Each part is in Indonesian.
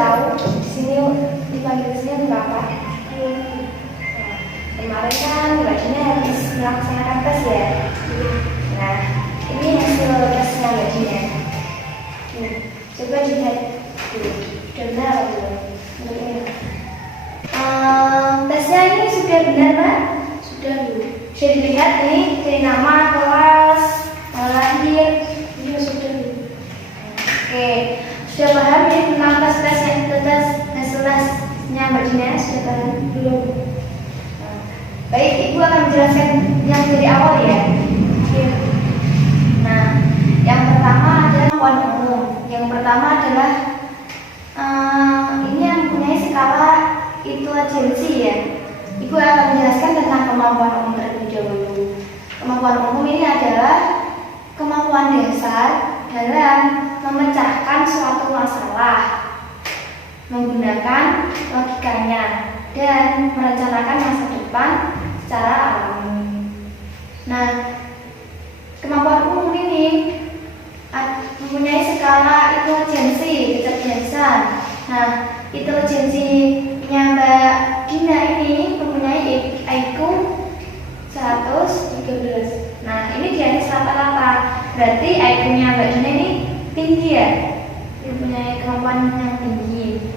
tahu di sini dipanggil sini untuk apa? Kemarin kan Mbak Dina habis melaksanakan tes ya. Nah, ini hasil tesnya Mbak Dina. Coba dilihat dulu, sudah benar atau belum? Untuk ini. Tesnya ini sudah benar, Mbak? Sudah, Bu. Sudah dilihat nih dari nama, kelas, lahir. Iya, sudah, Bu. Oke, sudah paham ya tentang tes yang hasil tesnya Mbak Dina? Sudah paham? Belum. Baik, Ibu akan menjelaskan yang dari awal ya. Nah, yang pertama adalah kemampuan umum. Yang pertama adalah ini yang mempunyai skala intelijensi ya. Ibu akan menjelaskan tentang kemampuan umum terlebih dahulu. Kemampuan umum ini adalah kemampuan dasar dalam memecahkan suatu masalah, menggunakan logikanya, dan merencanakan masa depan secara alami. Nah, kemampuan umum ini mempunyai skala intelijensi, kecerdasan. Nah, intelijensinya Mbak Dina ini mempunyai IQ 113. Nah, ini di atas rata-rata. Berarti IQ-nya Mbak Dina ini tinggi ya, mempunyai kemampuan yang tinggi.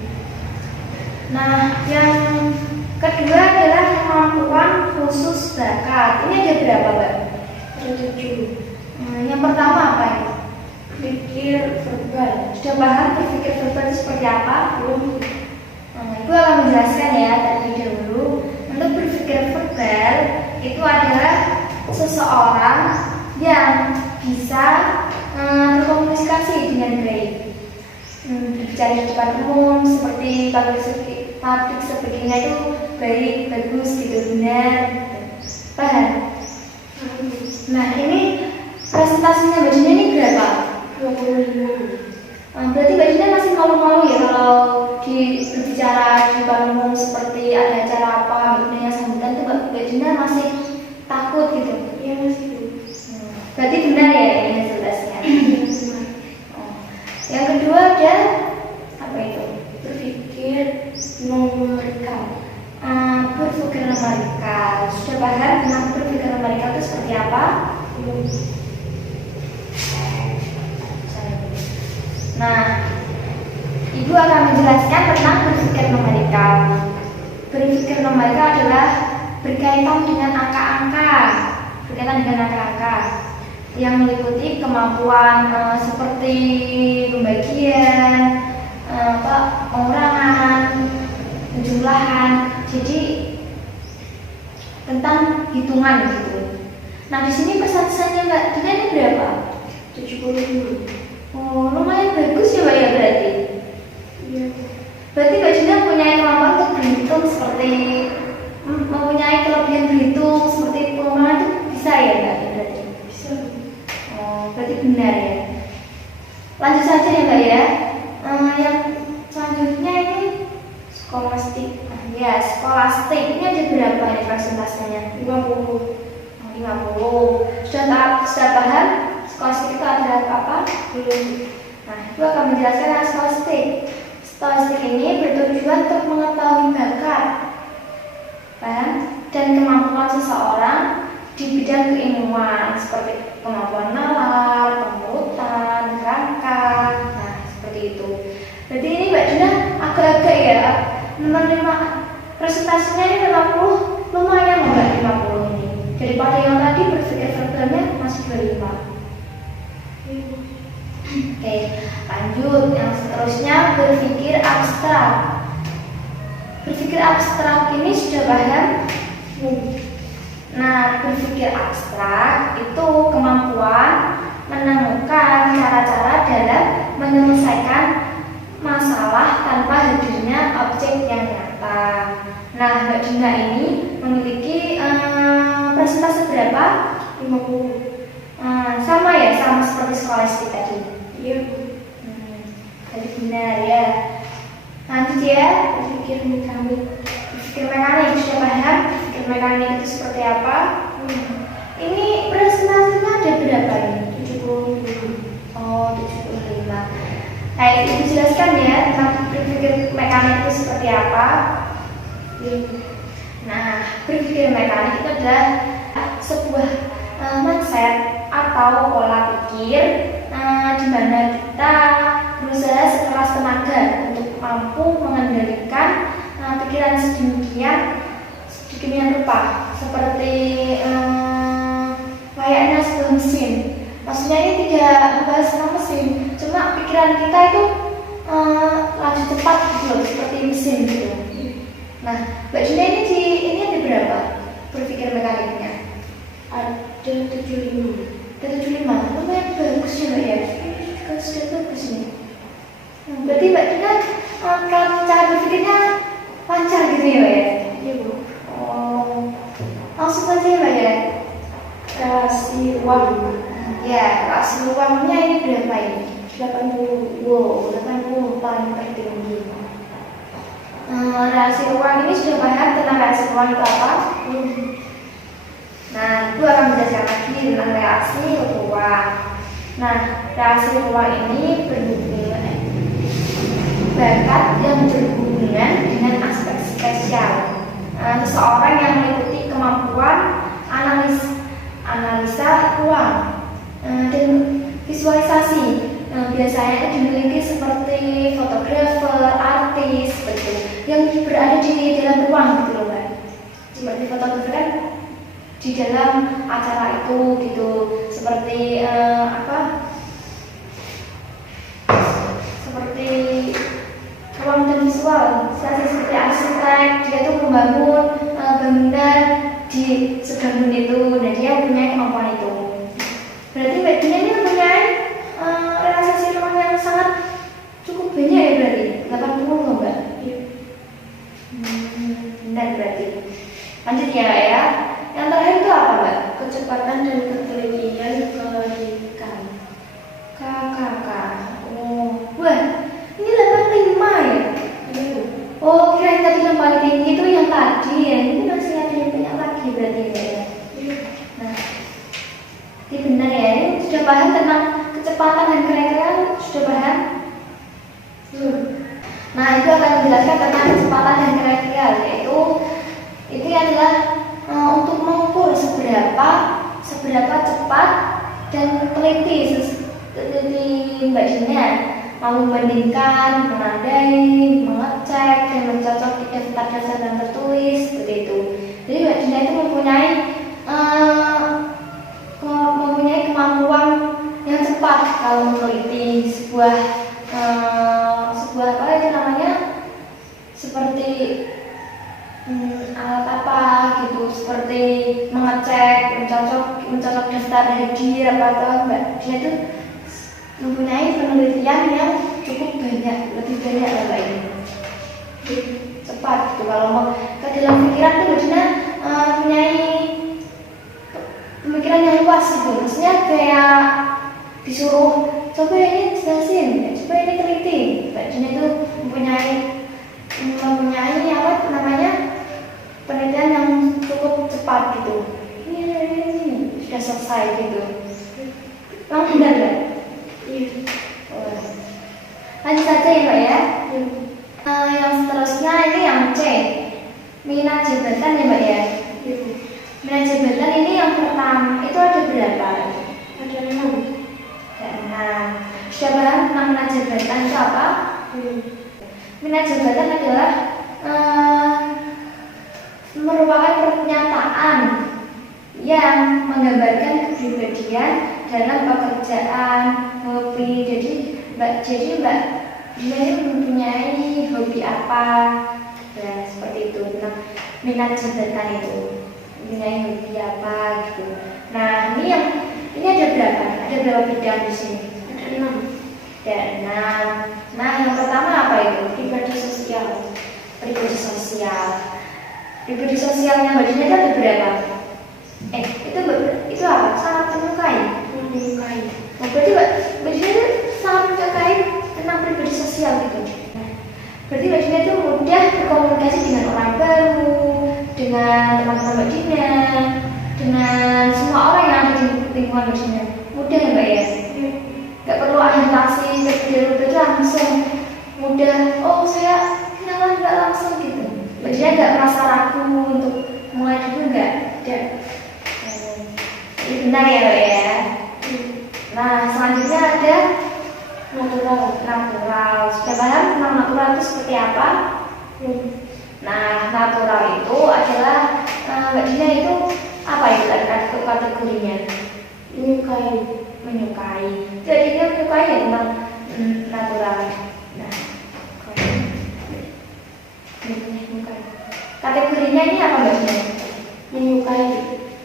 Nah, yang kedua adalah kemampuan khusus bakat. Ini ada berapa, Mbak? Ada 7. Yang pertama apa ini? Berpikir verbal. Sudah paham berpikir verbal itu seperti apa? Belum. Ibu akan menjelaskan ya terlebih dahulu. Untuk berpikir verbal itu adalah seseorang yang bisa berkomunikasi dengan baik, berbicara di depan umum seperti public speaking-nya itu baik, bagus, gitu, benar. Paham? Nah, ini presentasinya Mbak Dina ini berapa? 25. Berarti Mbak Dina masih malu-malu ya kalau berbicara di depan umum seperti ada acara apa, Mbak sambutan itu Mbak Dina masih takut gitu? Iya, masih. Berarti benar ya ini hasil tesnya? Yang kedua ada apa itu? Berpikir numerikal. Berpikir numerikal. Sudah paham tentang berpikir numerikal itu seperti apa? Nah, Ibu akan menjelaskan tentang berpikir numerikal. Berpikir numerikal adalah berkaitan dengan angka-angka, yang meliputi kemampuan seperti pembagian, pengurangan, penjumlahan. Jadi tentang hitungan gitu. Nah, di sini persentasenya Mbak Dina ini berapa? 75. Oh, lumayan bagus ya Mbak ya berarti. Iya. Berarti Mbak Dina punya kemampuan untuk berhitung seperti mempunyai kelebihan berhitung seperti pengurangan itu bisa ya Mbak? Berarti bisa. Oh, berarti benar ya. Lanjut saja ya Mbak ya. Yang selanjutnya ini skolastik. Ya, skolastik ini ada berapa ya persentasenya? 50. 50. Sudah paham skolastik itu adalah apa? Belum. Nah, itu akan menjelaskan tentang skolastik. Skolastik ini bertujuan untuk mengetahui bakat, paham, dan kemampuan seseorang di bidang keilmuan seperti kemampuan nalar, pengurutan, kerangka. Nah, seperti itu. Berarti ini Mbak Dina agak-agak ya menerima presentasinya ini 50, lumayan Mbak 50 ini. Daripada yang tadi berpikir verbalnya masih 25. Oke, lanjut. Yang seterusnya berpikir abstrak. Berpikir abstrak ini sudah paham? Nah, berpikir abstrak itu kemampuan menemukan cara-cara dalam menyelesaikan masalah tanpa hadirnya objek yang nyata. Nah, Mbak Dina ini memiliki persentase berapa? 50. Sama ya, sama seperti skolastik tadi. Iya. Jadi benar ya. Lanjut ya, berpikir mekanik. Berpikir mekanik sudah paham? Berpikir mekanik itu seperti apa? Ini presentasinya ada berapa ini? 75. Oh, 75. Baik, Ibu jelaskan ya tentang berpikir berpikir mekanik itu seperti apa? Nah, berpikir mekanik itu adalah sebuah mindset atau pola pikir di mana kita berusaha sekeras tenaga untuk mampu mengendalikan pikiran sedemikian rupa, seperti layaknya sebuah mesin. Maksudnya ini tidak membahas tentang mesin, cuma pikiran kita itu laju cepat gitu loh, seperti mesin gitu. Nah, Mbak Dina ini ada berapa berpikir mekaniknya? Ada 75. Ada 75, lumayan bagus ya Mbak ya. Kalau sudah bagus nih. Berarti Mbak Dina kalau cara berpikirnya lancar gitu ya Mbak ya? Iya Bu. Oh, langsung aja ya Mbak ya? Kasih uang. Ya, kasih uangnya ini berapa ini? 80. Wow, 80 paling tertinggi. Rahasia uang ini sudah paham tentang rahasia uang itu apa? Nah, itu akan menjelaskan lagi tentang reaksi uang. Nah, reaksi uang ini berhubungan bakat yang berhubungan dengan aspek spesial. Seseorang yang mengikuti kemampuan analisa uang dan visualisasi. Biasanya dimiliki seperti fotografer, artis, begitu, yang berada di dalam ruang gitu loh Mbak. Seperti fotografer kan di dalam acara itu gitu, seperti seperti ruang dan visual, seperti arsitek, dia tuh membangun bangunan di sebangun itu, dan dia mempunyai kemampuan itu. Berarti Mbak Dina ini mempunyai realisasi ruang yang sangat cukup banyak ya berarti 80 loh Mbak. Iya. Benar berarti. Lanjut ya Mbak ya. Yang terakhir itu apa Mbak? Kecepatan dan ketelitian kelarikan. KKK. Oh, wah, ini 85 ya? Iya. Oh, kira tadi yang paling tinggi itu yang tadi ya. Ini masih ada yang banyak lagi berarti Mbak ya. Iya. Nah, ini benar ya. Ini sudah paham tentang kecepatan dan kira-kira sudah paham? Nah, itu akan menjelaskan tentang kecepatan dan kira-kira, yaitu itu adalah untuk mengukur seberapa cepat dan teliti Mbak Dina mau membandingkan, menandai, mengecek, dan mencocok daftar-daftar yang tertulis seperti itu. Jadi Mbak Dina itu mempunyai kemampuan yang cepat kalau meneliti sebuah apa itu namanya, seperti alat apa gitu, seperti mengecek, mencocok daftar hadir apa Mbak Dina itu mempunyai penelitian yang cukup banyak, lebih banyak lah Mbak ini. Cepat gitu, kalau mau ke dalam pikiran tuh Mbak Dina mempunyai pemikiran yang luas gitu, maksudnya kayak disuruh coba ini jelasin, coba ini teliti. Mbak Dina itu mempunyai apa namanya, penelitian yang cukup cepat gitu. Ini sudah selesai gitu. Memang benar Mbak? Iya. Lanjut saja ya Mbak ya. Yang seterusnya ini yang C, minat jabatan ya Mbak ya. Minat jabatan ini yang pertama itu ada berapa? Ada 6. Sudah paham tentang minat jabatan itu apa? Minat jabatan adalah merupakan pernyataan yang menggambarkan kepribadian dalam pekerjaan, hobi. Jadi Mbak Dina ini mempunyai hobi apa? Ya seperti itu. Nah, minat jabatan itu mempunyai hobi apa gitu. Nah ini ada berapa? Ada berapa bidang di sini? Ada 6. Dan nah yang pertama apa itu? Pribadi sosial. Pribadi sosial. Pribadi sosialnya Mbak Dina itu ada berapa? Itu apa? Sangat menyukai. Nah, berarti Mbak Dina itu sangat menyukai tentang pribadi sosial gitu. Berarti Mbak Dina itu mudah berkomunikasi dengan orang baru, dengan teman-teman Mbak Dina, dengan semua orang yang ada di lingkungan Mbak Dina. Mudah ya Mbak ya? Gak perlu adaptasi, itu langsung mudah. Oh saya selanjutnya ada Natural. natural. Sudah paham tentang natural itu seperti apa? Nah, natural itu adalah Mbak Dina itu apa itu kategorinya? Menyukai. Jadi dia menyukai ya tentang natural. Nah, menyukai. Kategorinya ini apa Mbak Dina? Menyukai.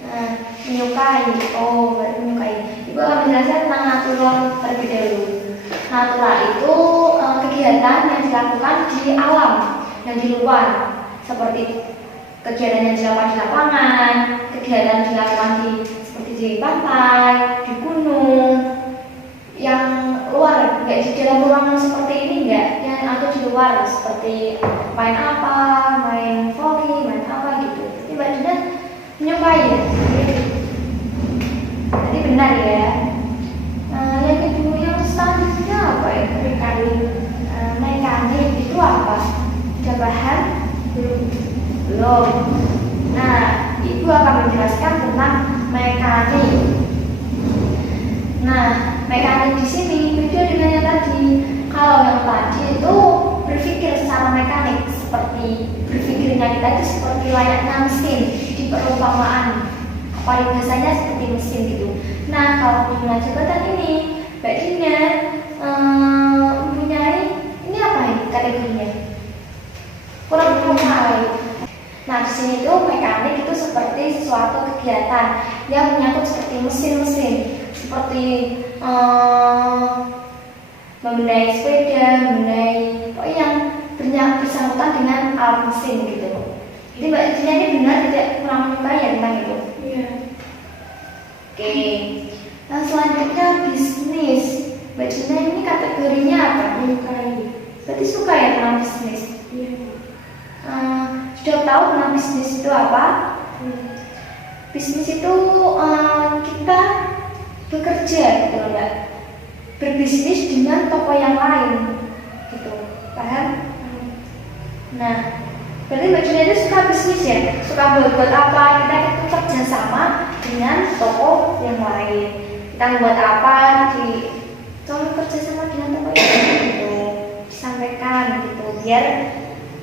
Nah, menyukai. Oh, berarti menyukai. Ibu akan menjelaskan tentang natural terlebih dahulu. Natural itu kegiatan yang dilakukan di alam dan di luar, seperti kegiatan yang dilakukan di lapangan, kegiatan dilakukan seperti di pantai, di gunung, yang luar, nggak di dalam ruangan seperti ini enggak, yang ada di luar seperti main apa, main volley, main apa gitu. Jadi Mbak Dina menyukai ya. Jadi benar ya. Yang kedua yang selanjutnya apa ya? Mekanik itu apa? Sudah paham? Belum. Nah, Ibu akan menjelaskan tentang mekanik. Nah, mekanik di sini beda dengan yang tadi. Kalau yang tadi itu berpikir secara mekanik, seperti berpikirnya kita itu seperti layaknya mesin di perumpamaan. Paling biasanya seperti mesin gitu. Nah, kalau penggunaan jabatan ini, Mbak Dina mempunyai ini apa ini kategorinya? Kurang menguasai. Nah, di sini tuh mekanik itu seperti suatu kegiatan yang menyangkut seperti mesin-mesin, seperti membenahi sepeda, membenahi yang bersangkutan dengan alat mesin gitu. Jadi Mbak Dina ini benar tidak kurang menyukai ya tentang itu? Iya. Oke. Nah, selanjutnya bisnis. Mbak Dina ini kategorinya apa? Menyukai. Berarti suka ya tentang bisnis? Iya. Sudah tahu tentang bisnis itu apa? Bisnis itu kita bekerja gitu loh Mbak. Berbisnis dengan toko yang lain gitu. Paham? Nah, berarti Mbak Dina itu suka bisnis ya? Suka buat apa? Kita itu kerja sama dengan toko yang lain. Kita buat apa tolong kerja sama dengan toko yang lain gitu. Disampaikan gitu biar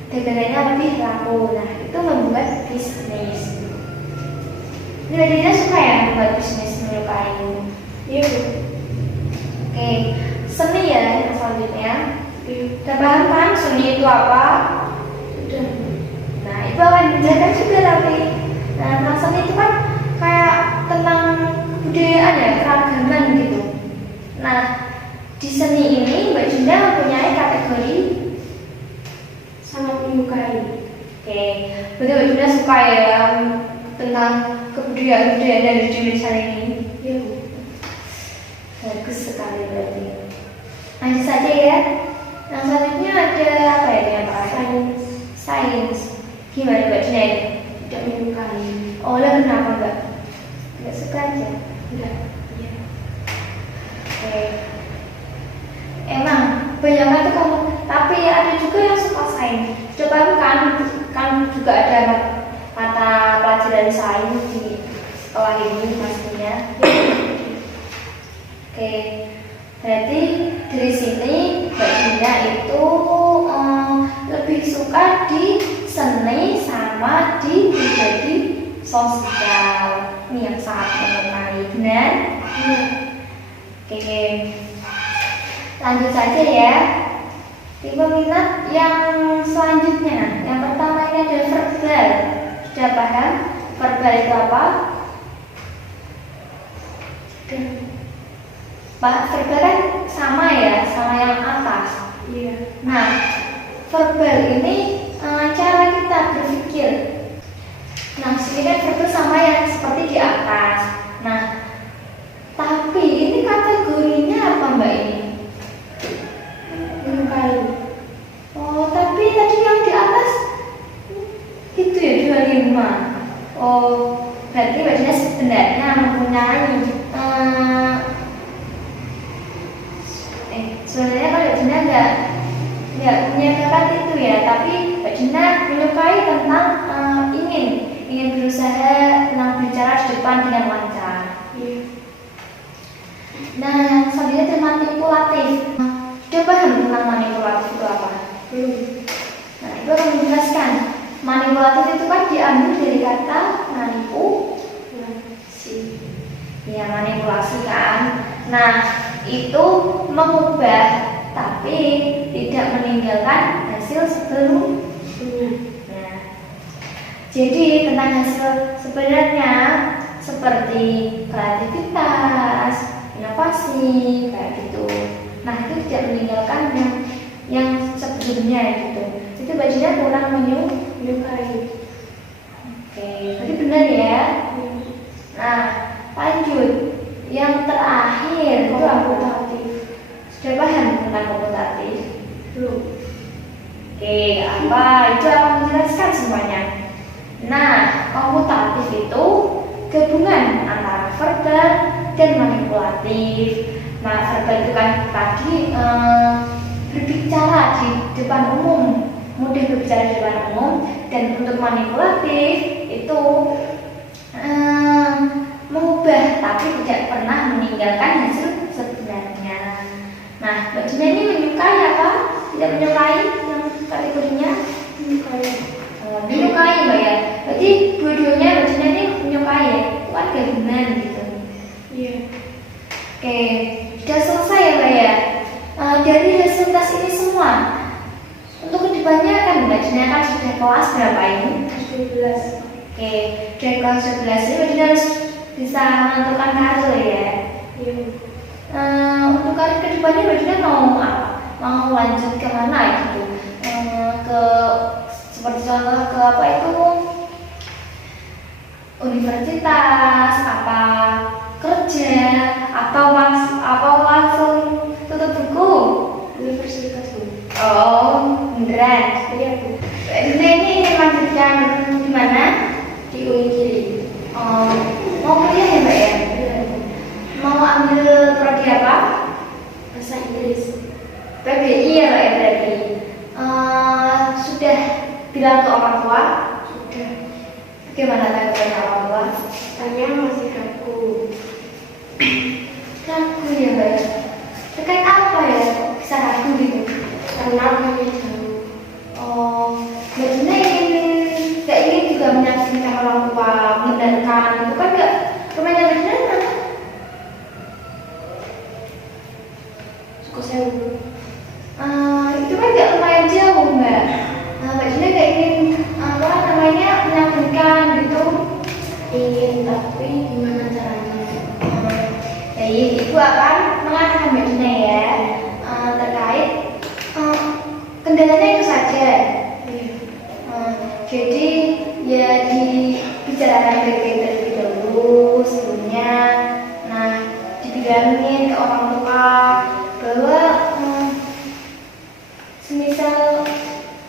dagangannya lebih laku. Nah, itu membuat bisnis. Ini Mbak Dina suka ya membuat bisnis, menyukai? Iya. Oke, seni ya yang selanjutnya. Iya. Udah paham kan seni itu apa? Sudah. Nah, itu akan dijelaskan juga tapi tentang seni itu kan kayak tentang kebudayaan ya, keragaman gitu. Nah, di seni ini Mbak Dina mempunyai kategori Sangat menyukai. oke, berarti Mbak Dina suka ya tentang kebudayaan dari Indonesia ini. Iya. Bagus sekali berarti. Lanjut saja ya. Yang selanjutnya ada apa ya yang sains. Gimana Mbak Dina ini? Tidak menyukai. Oh, lah kenapa Mbak? Tidak suka aja. Tidak. Iya. Oke. Emang banyak itu kamu, tapi ada juga yang suka sains. Coba kan juga ada mata pelajaran sains di sekolah ini pastinya. Oke, berarti dari sini Mbak Dina itu lebih suka di seni sama di pribadi sosial. Ini yang sangat menyukai, benar? Oke, lanjut saja ya. Tipe minat yang selanjutnya. Yang pertama ini adalah verbal. Sudah paham? Verbal itu apa? Pak, verbal kan sama ya, sama yang atas. Iya. Nah, verbal ini cara kita berpikir. Nah, sini kan verbal sama yang seperti di atas. Nah, tapi ini kategorinya apa Mbak ini? Menyukai. Oh, tapi tadi yang di atas itu ya 25. Oh, berarti Mbak Dina sebenarnya mempunyai sebenarnya kalau Mbak Dina nggak punya bakat itu ya, tapi Mbak Dina menyukai tentang ingin berusaha tentang bicara di depan dengan lancar. Iya. Nah, yang selanjutnya itu manipulatif. Sudah paham tentang manipulatif itu apa? Belum. Nah, itu akan menjelaskan. Manipulatif itu kan diambil dari kata Manipulasi. ya, manipulasi kan. Nah, itu mengubah tapi tidak meninggalkan hasil sebelumnya. Nah, jadi tentang hasil sebenarnya seperti kreativitas, inovasi, kayak gitu. Nah, itu tidak meninggalkan yang sebelumnya gitu. Itu bajunya kurang Menyukai. Oke, berarti benar ya. Nah, lanjut. Yang terakhir itu komputatif. Sudah paham tentang komputatif? Belum. Oke, apa? Itu akan menjelaskan semuanya. Nah, komputatif itu gabungan antara verbal dan manipulatif. Nah, verbal itu kan tadi berbicara di depan umum, mudah berbicara di depan umum, dan untuk manipulatif itu mengubah tapi tidak pernah meninggalkan hasil sebenarnya. Nah, Mbak Gina ini menyukai apa? Tidak menyukai yang kategorinya? Menyukai. Menyukai Mbak ya. Berarti dua-duanya Mbak Gina ini menyukai ya? Itu kan gabungan gitu. Iya. Oke, sudah selesai ya Mbak ya. Dari hasil tes ini semua, untuk kedepannya kan Mbak Gina kan sudah kelas berapa ini? 12. Oke, dari kelas 11 ini Mbak Gina harus bisa menentukan karir ya. Iya. Untuk karir kedepannya Mbak Gina mau apa? Mau lanjut ke mana gitu? Ke seperti contoh ke apa itu? Universitas, apa kerja, atau langsung tutup buku? Universitas. Oh, beneran? Iya, Bu. Ini lanjutkan di mana? Di Unigiri. Oh, mau kuliah ya Mbak ya? Iya. Mau ambil prodi apa? Bahasa Inggris. PBI ya Mbak ya berarti. Sudah bilang ke orang tua? Sudah. Bagaimana tanggapannya orang tua? Tanya masih ragu. Ragu ya Mbak ya? Terkait apa ya? Bisa ragu gitu? Karena hanya jauh. Oh, Mbak Gina nggak ingin juga menyakitkan orang tua, mendengarkan itu kan nggak rumahnya Mbak Gina mana? Suku sewu. Itu kan nggak lumayan jauh Mbak. Mbak Gina nggak ingin apa namanya menyakitkan gitu. Ingin, tapi gimana caranya? Baik, Ibu akan mengatakan Mbak Gina ya terkait kendalanya itu saja. Iya. Jadi ya dibicarakan baik-baik terlebih dahulu sebelumnya. Nah, dibilangin ke orang tua bahwa semisal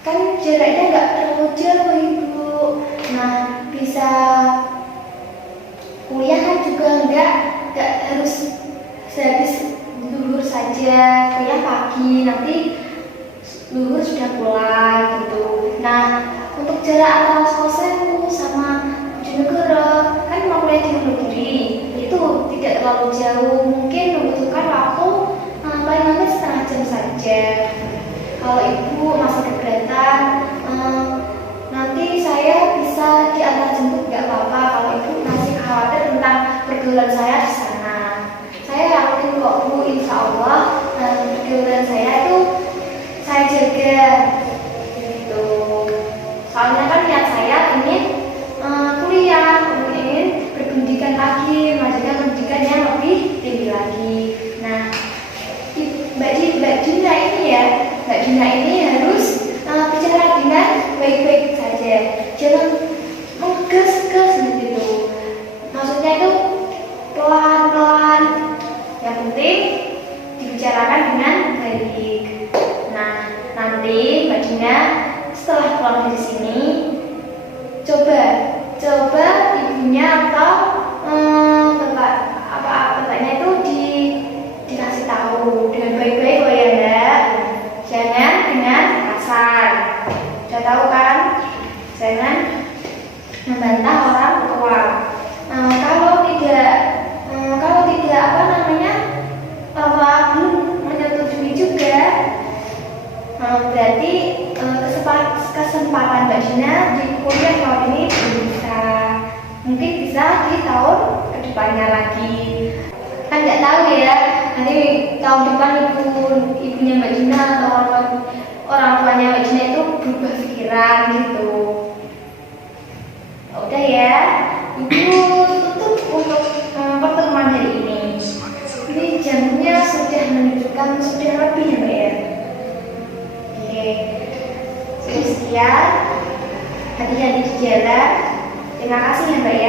kan jaraknya nggak terlalu jauh Ibu. Nah, bisa kuliah kan juga nggak harus sehabis zuhur saja, kuliah pagi nanti zuhur sudah pulang gitu. Nah, untuk jarak antara Sekosewu sama Bojonegoro kan mau kuliah di Unigiri itu tidak terlalu jauh, mungkin membutuhkan waktu paling lambat setengah jam saja. Kalau Ibu masih keberatan, nanti saya bisa diantar jemput nggak apa-apa. Kalau Ibu masih khawatir tentang pergaulan saya di sana, saya yakin kok Bu, insya Allah pergaulan saya itu saya jaga gitu. Soalnya kan niat saya ingin kuliah, ingin berpendidikan lagi, melanjutkan pendidikan yang lebih tinggi lagi. Nah, Mbak Gina ini harus bicara dengan baik-baik saja, jangan menggas-gas gitu. Maksudnya itu pelan-pelan, yang penting dibicarakan dengan baik. Nah, nanti Mbak Gina setelah pulang dari sini coba ibunya atau bapaknya itu dikasih tahu dengan baik-baik loh ya Mbak, jangan dengan kasar. Sudah tahu kan? Jangan membantah orang tua. Kalau tidak Gina di kuliah tahun ini belum bisa. Mungkin bisa di tahun kedepannya lagi. Kan nggak tahu ya, nanti tahun depan ibunya Mbak Gina atau orang tuanya Mbak Gina itu berubah pikiran gitu. Ya udah ya, ibu tutup untuk pertemuan hari ini. Ini jamnya sudah menunjukkan sudah lebih ya Mbak ya. Oke, sekian. Hati-hati di jalan. Terima kasih ya Mbak ya.